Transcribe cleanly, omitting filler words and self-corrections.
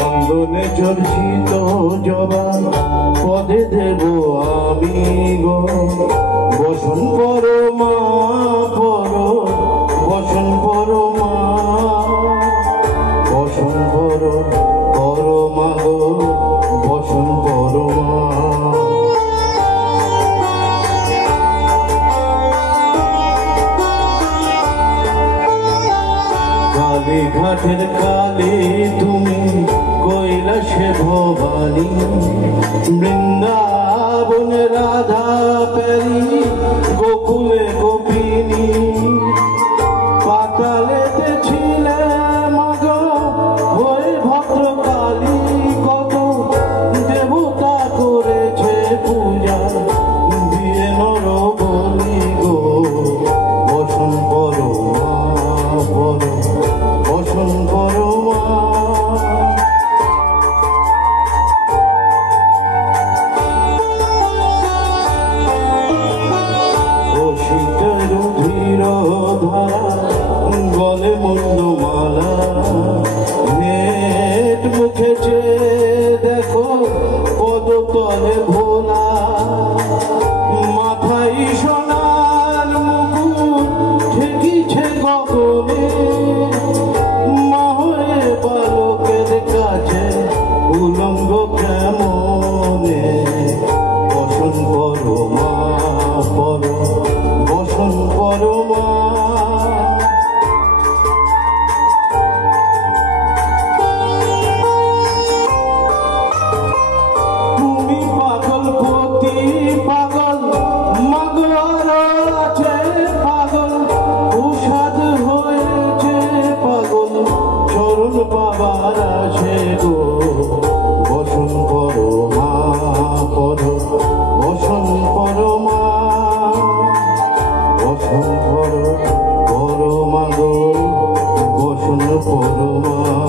চন্দনে চর্চিত জবা পদে দেব আমি গো বসন পর মা পর বসন পর মা বসন পর মা গো বসন পর মা। কালী ঘাটের কালী তুমি কৈলাসে ভবানী বৃন্দাবনে রাধা প্যারি গোকুলে গোপিনী পাতালেতে ছিলে মাগ হয়ে ভদ্রকালী কত দেবতা করেছে পূজা দিয়ে নর বলি গো বসন পর মা পর বসন পর মা। গলে মুন্ডমালা নেট মুখে দেখো পদতলে ভোলা মাথায় সোনার মুকুট ঠেকিছে গগনে মা হয়ে বালকের কাছে উলঙ্গ কেমনে বসন পর মা পর বসন পর মা। বাবার আছে গো বসন পর মা পর বসন পর মা বসন পর মা গো বসন পর মা।